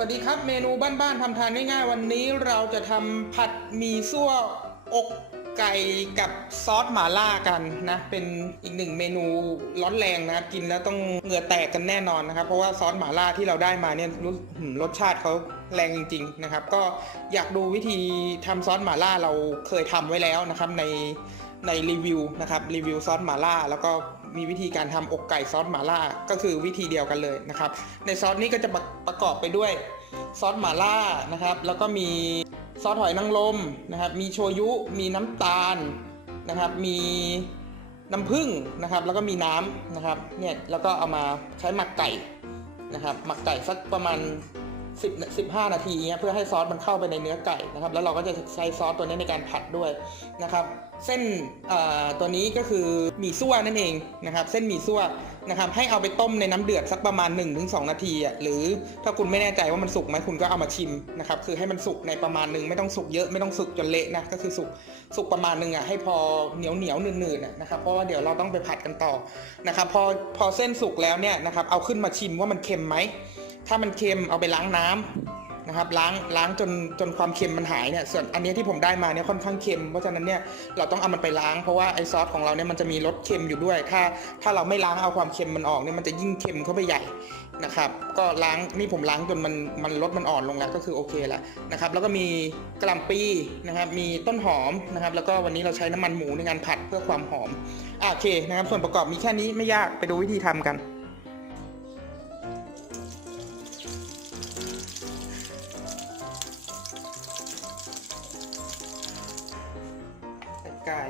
วัสดีครับเมนูบ้านๆทำทานง่ายๆ วันนี้เราจะทำผัดหมี่ซั่วอกไก่กับซอสหม่าล่ากันนะเป็นอีกหนึ่งเมนูร้อนแรงนะครับกินแล้วต้องเหงื่อแตกกันแน่นอนนะครับ เพราะว่าซอสหม่าล่าที่เราได้มาเนี่ยรู้หืมรสชาติเขาแรงจริง ๆนะครับ ก็อยากดูวิธีทำซอสหม่าล่าเราเคยทำไว้แล้วนะครับใน ในรีวิวนะครับรีวิวซอสหม่าล่าแล้วก็มีวิธีการทำอกไก่ซอสหม่าล่าก็คือวิธีเดียวกันเลยนะครับ ในซอสนี้ก็จะประกอบไปด้วยซอสหม่าล่านะครับ แล้วก็มีซอสหอยนางรมนะครับ มีโชยุ มีน้ำตาลนะครับ มีน้ำผึ้งนะครับ แล้วก็มีน้ำนะครับเนี่ยแล้วก็เอามาใช้หมักไก่นะครับ หมักไก่สักประมาณ 10 15 นาทีเงี้ยเพื่อให้ซอสมันเข้าไปในเนื้อไก่นะครับ แล้วเราก็จะใช้ซอสตัวนี้ในการผัดด้วยนะครับ เส้นตัวนี้ก็คือหมี่ซั่วนั่นเองนะครับ เส้นหมี่ซั่วนะครับให้เอาไปต้มในน้ำเดือดสักประมาณ 1-2 นาทีอะหรือถ้าคุณไม่แน่ใจว่ามันสุกไหมคุณก็เอามาชิมนะครับคือให้มันสุกในประมาณหนึ่งไม่ต้องสุกเยอะไม่ต้องสุกจนเละนะก็คือสุกสุกประมาณหนึ่งอะให้พอเหนียวเหนียวหนืดๆนะครับเพราะว่าเดี๋ยวเราต้องไปผัดกันต่อนะครับพอพอเส้นสุกแล้วเนี่ยนะครับเอาขึ้นมาชิมว่ามันเค็มไหม ถ้ามันเค็มเอาไปล้างน้ำนะครับล้างล้างจนจนความเค็มมันหายเนี่ยส่วนอันนี้ที่ผมได้มาเนี่ยค่อนข้างเค็มเพราะฉะนั้นเนี่ยเราต้องเอามันไปล้างเพราะว่าไอซอสของเราเนี่ยมันจะมีรสเค็มอยู่ด้วย ถ้าถ้าเราไม่ล้างเอาความเค็มมันออกเนี่ยมันจะยิ่งเค็มเข้าไปใหญ่นะครับก็ล้างนี่ผมล้างจนมันมันลดมันอ่อนลงแล้วก็คือโอเคแล้วนะครับแล้วก็มีกระหล่ำปีนะครับมีต้นหอมนะครับแล้วก็วันนี้เราใช้น้ำมันหมูในการผัดเพื่อความหอมโอเคนะครับส่วนประกอบมีแค่นี้ไม่ยากไปดูวิธีทำกัน ไก่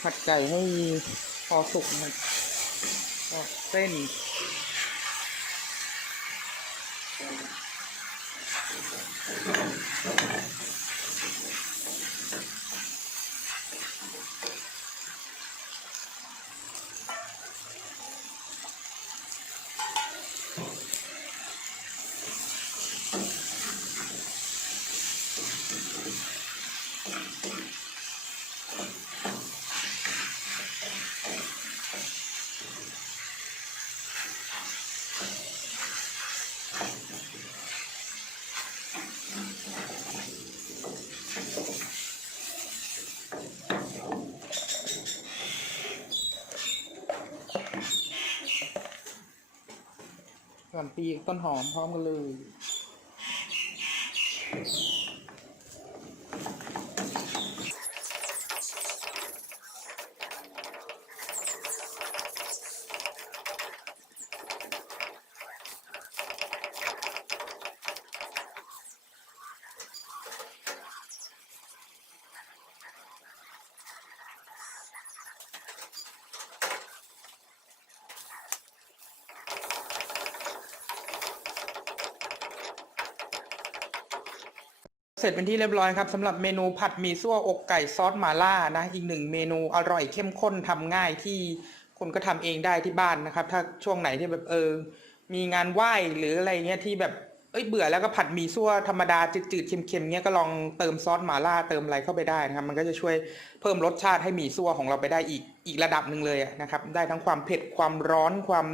ผัดไก่ให้พอสุกนะครับก็เส้น หล่ำปีต้นหอมพร้อมกันเลย ร็จเป็นที่เรียบร้อยครับสำหรับเมนูผัดหมี่ซั่วอกไก่ซอสหมาล่านะอีกหนึ่งเมนูอร่อยเข้มข้นทำง่ายที่คุณก็ทำเองได้ที่บ้านนะครับ ถ้าช่วงไหนที่แบบเออ มีงานไหว้หรืออะไรเงี้ยที่แบบเอ้ยเบื่อแล้วก็ผัดหมี่ซั่วธรรมดาจืดๆเค็มๆเงี้ยก็ลองเติมซอสหมาล่าเติมอะไรเข้าไปได้นะครับ มันก็จะช่วยเพิ่มรสชาติให้หมี่ซั่วของเราไปได้อีกอีกระดับหนึ่งเลยนะครับ ได้ทั้งความเผ็ดความร้อนความ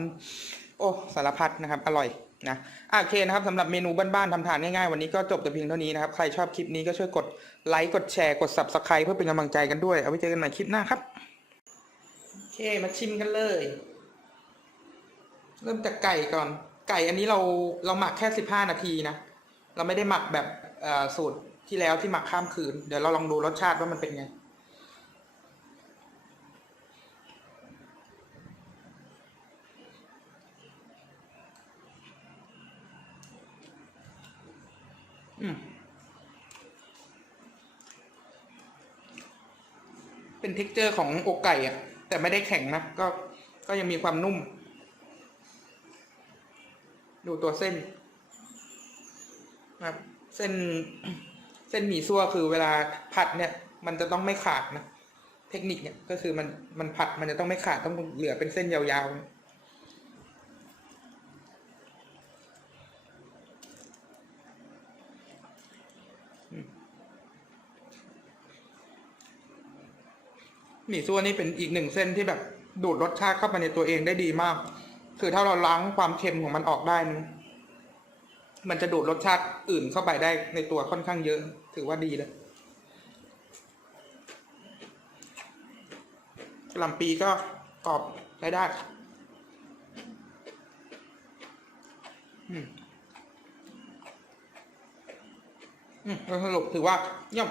โอ้สารพัดนะครับ อร่อย นะโอเคนะครับสำหรับเมนูบ้านๆทำทานง่ายๆ วันนี้ก็จบแต่เพียงเท่านี้นะครับ ใครชอบคลิปนี้ก็ช่วยกดไลค์กดแชร์กด subscribe เพื่อเป็นกำลังใจกันด้วย เอาไว้เจอกันใหม่คลิปหน้าครับ โอเคมาชิมกันเลย เริ่มจากไก่ก่อน ไก่อันนี้เราเราหมักแค่สิบห้านาทีนะ เราไม่ได้หมักแบบสูตรที่แล้วที่หมักข้ามคืน เดี๋ยวเราลองดูรสชาติว่ามันเป็นไง เป็นเท็กเจอร์ของอกไก่อะแต่ไม่ได้แข็งนะก็ก็ยังมีความนุ่ม ดูตัวเส้นนะครับ เส้นเส้นหมี่ซั่วคือเวลาผัดเนี่ย มันจะต้องไม่ขาดนะ เทคนิคเนี่ยก็คือมันมันผัดมันจะต้องไม่ขาดต้องเหลือเป็นเส้นยาวๆนะอืม หมี่ซั่วนี่เป็นอีกหนึ่งเส้นที่แบบดูดรสชาติเข้าไปในตัวเองได้ดีมาก คือถ้าเราล้างความเค็มของมันออกได้นมันจะดูดรสชาติอื่นเข้าไปได้ในตัวค่อนข้างเยอะ ถือว่าดีเลยลำปีก็กรอบได้ได้อืมอืมสรุปถือว่าเยี่ยม